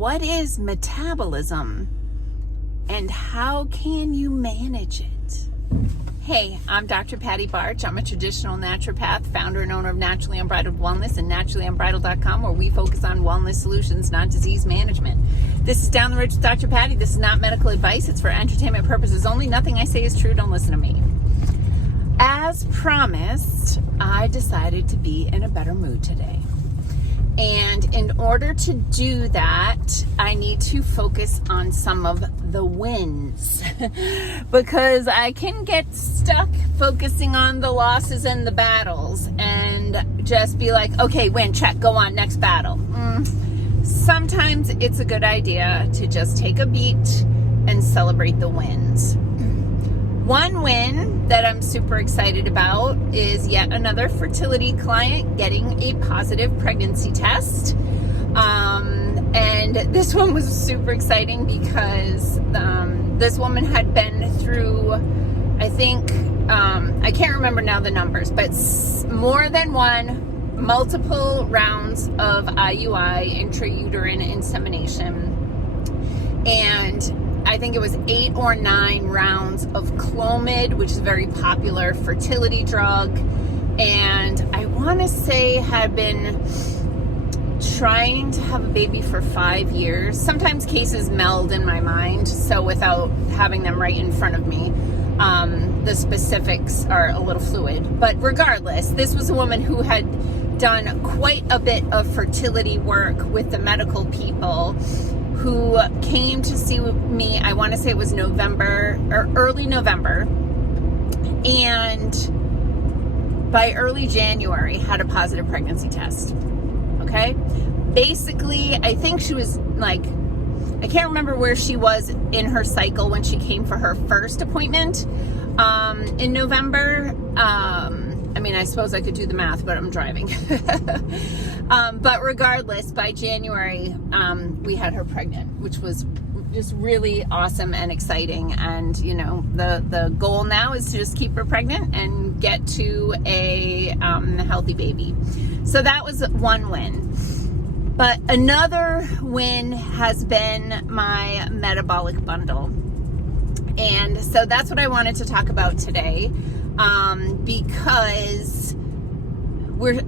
what is metabolism and how can you manage it? Hey, I'm Dr. Patty Barch. I'm a traditional naturopath, founder and owner of Naturally Unbridled Wellness and naturallyunbridled.com, where we focus on wellness solutions, not disease management. This is Down the Road with Dr. Patty. This is not medical advice. It's for entertainment purposes only. Nothing I say is true. Don't listen to me. As promised, I decided to be in a better mood today. And in order to do that, I need to focus on some of the wins because I can get stuck focusing on the losses and the battles and just be like, okay, win, check, go on, next battle. Sometimes it's a good idea to just take a beat and celebrate the wins. One win that I'm super excited about is yet another fertility client getting a positive pregnancy test. And this one was super exciting because this woman had been through, I think, I can't remember now the numbers, but multiple rounds of IUI, intrauterine insemination. And I think it was 8 or 9 rounds of Clomid, which is a very popular fertility drug. And I want to say had been trying to have a baby for 5 years. Sometimes cases meld in my mind, so without having them right in front of me, the specifics are a little fluid. But regardless, this was a woman who had done quite a bit of fertility work with the medical people who came to see me, I want to say it was November or early November, and by early January had a positive pregnancy test. Okay? Basically, I think she was like, I can't remember where she was in her cycle when she came for her first appointment in November. I suppose I could do the math, but I'm driving. But regardless, by January, we had her pregnant, which was just really awesome and exciting. And, you know, the goal now is to just keep her pregnant and get to a healthy baby. So that was one win. But another win has been my metabolic bundle. And so that's what I wanted to talk about today. Because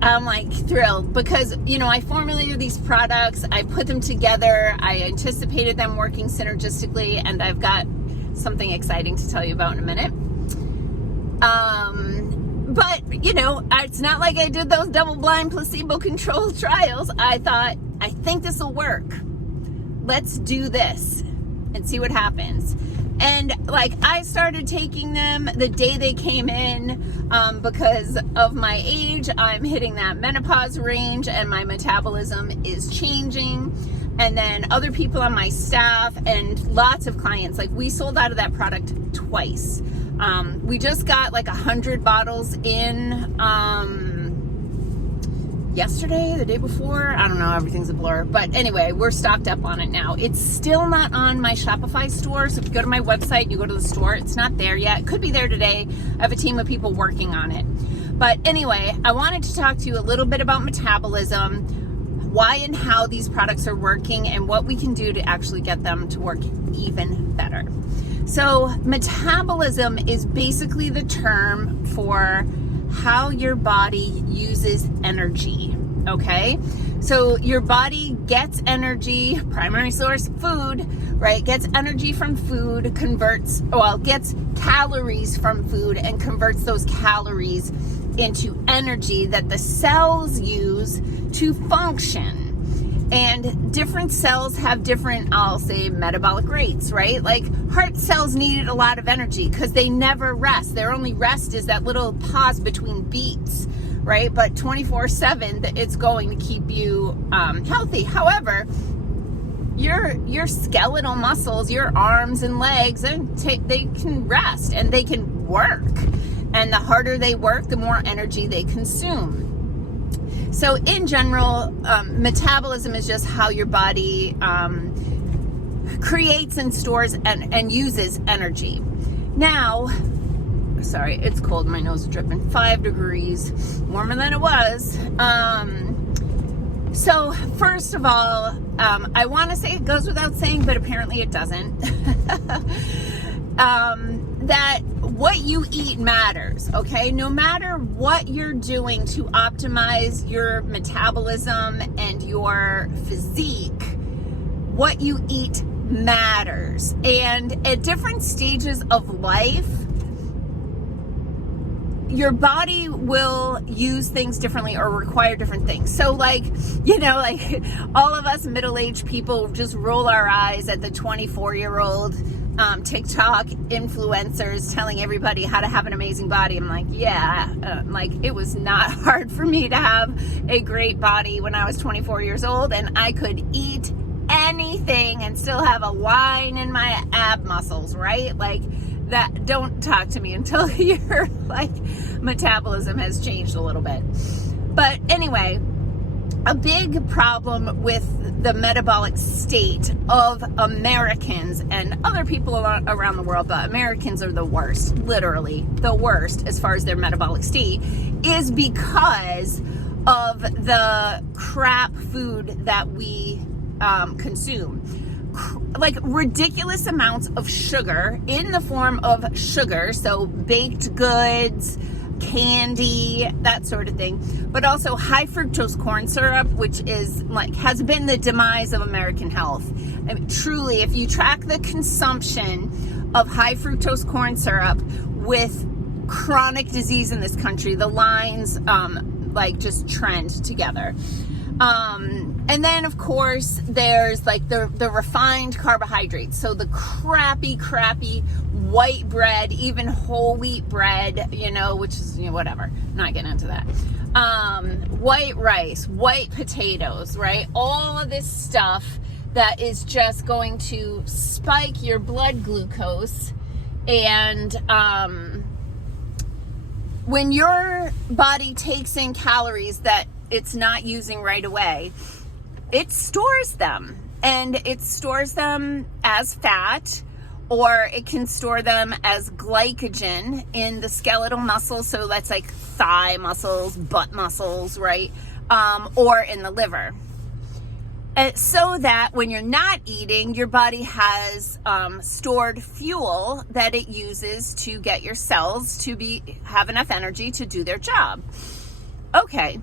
I'm like thrilled because, you know, I formulated these products, I put them together, I anticipated them working synergistically, and I've got something exciting to tell you about in a minute. But, you know, it's not like I did those double-blind placebo-controlled trials. I thought, I think this will work. Let's do this and see what happens. And like I started taking them the day they came in because of my age. I'm hitting that menopause range and my metabolism is changing. And then other people on my staff and lots of clients, like we sold out of that product twice. We just got like 100 bottles in yesterday, the day before, I don't know, everything's a blur. But anyway, we're stocked up on it now. It's still not on my Shopify store. So if you go to my website, you go to the store, it's not there yet. It could be there today. I have a team of people working on it. But anyway, I wanted to talk to you a little bit about metabolism, why and how these products are working, and what we can do to actually get them to work even better. So metabolism is basically the term for how your body uses energy, okay? So your body gets energy, primary source, food, right? Gets energy from food, gets calories from food and converts those calories into energy that the cells use to function. And different cells have different, I'll say, metabolic rates, right? Like heart cells needed a lot of energy because they never rest. Their only rest is that little pause between beats, right? But 24/7, it's going to keep you healthy. However, your skeletal muscles, your arms and legs, they can rest and they can work. And the harder they work, the more energy they consume. So in general, metabolism is just how your body creates and stores and uses energy. Now, sorry, it's cold. My nose is dripping. 5 degrees, warmer than it was. So first of all, I want to say it goes without saying, but apparently it doesn't, that what you eat matters, okay? No matter what you're doing to optimize your metabolism and your physique, what you eat matters. And at different stages of life, your body will use things differently or require different things. So like, you know, like all of us middle-aged people just roll our eyes at the 24-year-old TikTok influencers telling everybody how to have an amazing body. I'm like, yeah, like it was not hard for me to have a great body when I was 24 years old, and I could eat anything and still have a line in my ab muscles, right? Like that. Don't talk to me until your like metabolism has changed a little bit. But anyway, a big problem with the metabolic state of Americans and other people around the world, but Americans are the worst, literally the worst as far as their metabolic state, is because of the crap food that we consume. Like ridiculous amounts of sugar in the form of sugar, so baked goods, candy, that sort of thing, but also high fructose corn syrup, which is like has been the demise of American health. I mean, truly, if you track the consumption of high fructose corn syrup with chronic disease in this country, the lines like just trend together. And then of course there's like the refined carbohydrates. So the crappy white bread, even whole wheat bread, you know, which is, you know, whatever, not getting into that. White rice, white potatoes, right? All of this stuff that is just going to spike your blood glucose. And, when your body takes in calories that it's not using right away, it stores them, and it stores them as fat, or it can store them as glycogen in the skeletal muscles. So that's like thigh muscles, butt muscles, right? Or in the liver. So that when you're not eating, your body has stored fuel that it uses to get your cells to have enough energy to do their job. Okay.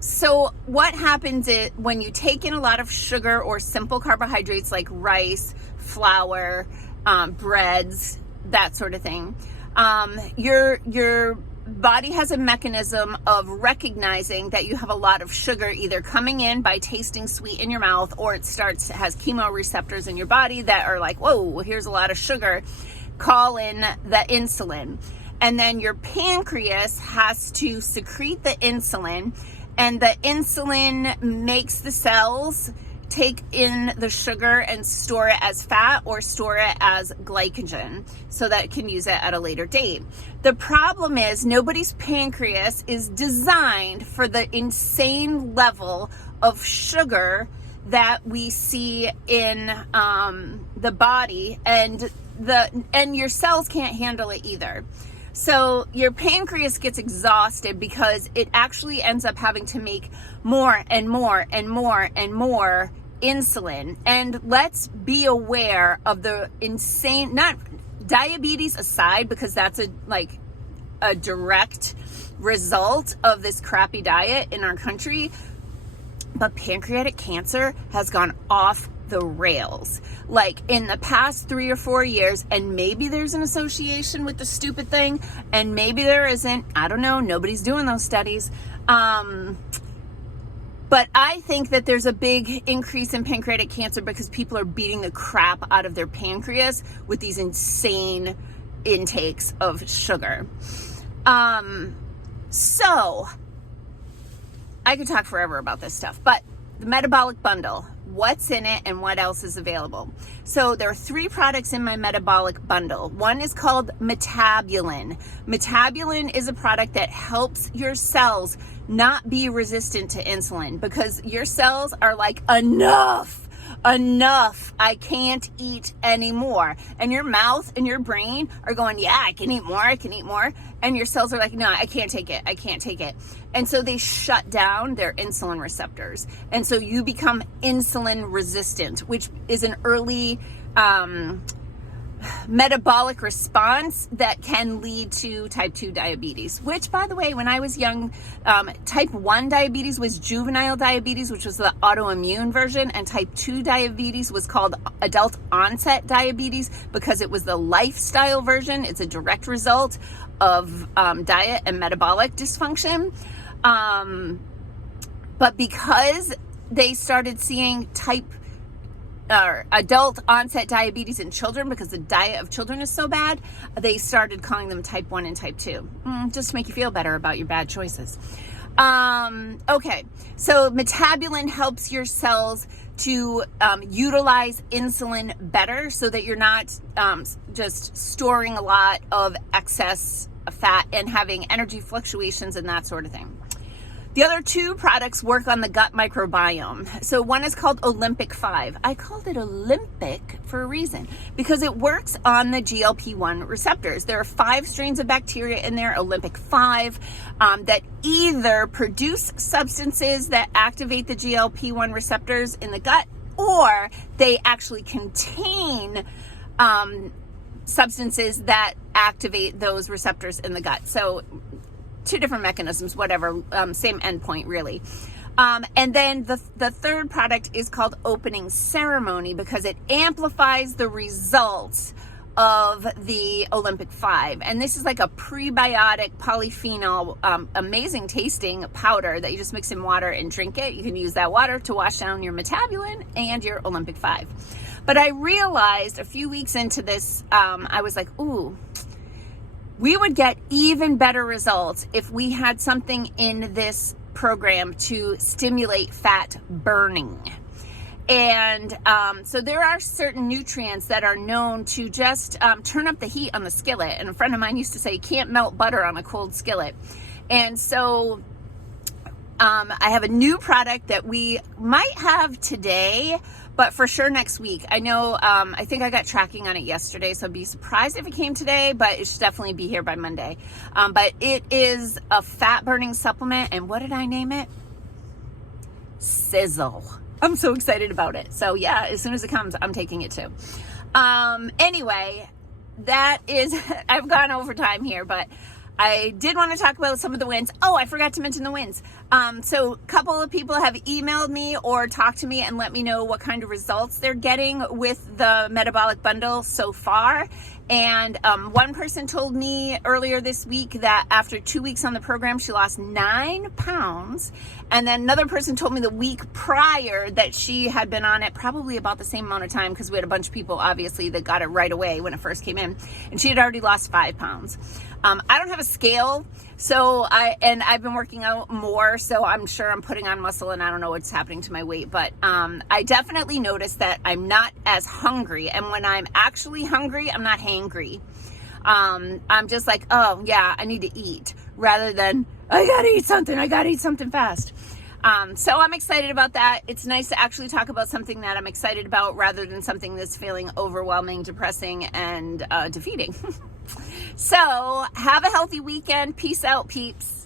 So what happens is when you take in a lot of sugar or simple carbohydrates like rice, flour, breads, that sort of thing, your body has a mechanism of recognizing that you have a lot of sugar either coming in by tasting sweet in your mouth, or it has chemoreceptors in your body that are like, whoa, here's a lot of sugar, call in the insulin. And then your pancreas has to secrete the insulin, and the insulin makes the cells take in the sugar and store it as fat or store it as glycogen so that it can use it at a later date. The problem is nobody's pancreas is designed for the insane level of sugar that we see in the body, and your cells can't handle it either. So your pancreas gets exhausted because it actually ends up having to make more and more and more and more insulin. And let's be aware of the insane, not diabetes aside, because that's a direct result of this crappy diet in our country, but pancreatic cancer has gone off the rails like in the past 3 or 4 years, and maybe there's an association with the stupid thing and maybe there isn't. I don't know, nobody's doing those studies, but I think that there's a big increase in pancreatic cancer because people are beating the crap out of their pancreas with these insane intakes of sugar. So I could talk forever about this stuff, but the metabolic bundle, what's in it and what else is available? So there are 3 products in my metabolic bundle. One is called Metabulin. Metabulin is a product that helps your cells not be resistant to insulin, because your cells are like, enough enough, I can't eat anymore. And your mouth and your brain are going, yeah, I can eat more, I can eat more. And your cells are like, no, I can't take it, I can't take it. And so they shut down their insulin receptors. And so you become insulin resistant, which is an early metabolic response that can lead to type 2 diabetes, which, by the way, when I was young, type 1 diabetes was juvenile diabetes, which was the autoimmune version, and type 2 diabetes was called adult onset diabetes because it was the lifestyle version. It's a direct result of diet and metabolic dysfunction. But because they started seeing adult onset diabetes in children because the diet of children is so bad, they started calling them type 1 and type 2, just to make you feel better about your bad choices. Okay, so Metabolin helps your cells to utilize insulin better so that you're not just storing a lot of excess fat and having energy fluctuations and that sort of thing. The other two products work on the gut microbiome. So one is called Olympic 5. I called it Olympic for a reason, because it works on the GLP-1 receptors. There are 5 strains of bacteria in there, Olympic 5, that either produce substances that activate the GLP-1 receptors in the gut, or they actually contain substances that activate those receptors in the gut. So 2 different mechanisms, whatever, same endpoint really. And then the third product is called Opening Ceremony because it amplifies the results of the Olympic 5. And this is like a prebiotic polyphenol, amazing tasting powder that you just mix in water and drink it. You can use that water to wash down your Metabolin and your Olympic 5. But I realized a few weeks into this, I was like, ooh, we would get even better results if we had something in this program to stimulate fat burning. And so there are certain nutrients that are known to just turn up the heat on the skillet. And a friend of mine used to say, you can't melt butter on a cold skillet. And so I have a new product that we might have today, but for sure next week. I know, I think I got tracking on it yesterday, so I'd be surprised if it came today, but it should definitely be here by Monday. But it is a fat burning supplement, and what did I name it? Sizzle. I'm so excited about it. So yeah, as soon as it comes, I'm taking it too. Anyway, that is, I've gone over time here, but I did want to talk about some of the wins. Oh, I forgot to mention the wins. So a couple of people have emailed me or talked to me and let me know what kind of results they're getting with the Metabolic Bundle so far. And one person told me earlier this week that after 2 weeks on the program, she lost 9 pounds. And then another person told me the week prior that she had been on it probably about the same amount of time, because we had a bunch of people, obviously, that got it right away when it first came in. And she had already lost 5 pounds. I don't have a scale, so I've been working out more, so I'm sure I'm putting on muscle and I don't know what's happening to my weight, but I definitely noticed that I'm not as hungry. And when I'm actually hungry, I'm not hangry. I'm just like, oh yeah, I need to eat, rather than I gotta eat something fast. So I'm excited about that. It's nice to actually talk about something that I'm excited about rather than something that's feeling overwhelming, depressing, and defeating. So have a healthy weekend. Peace out, peeps.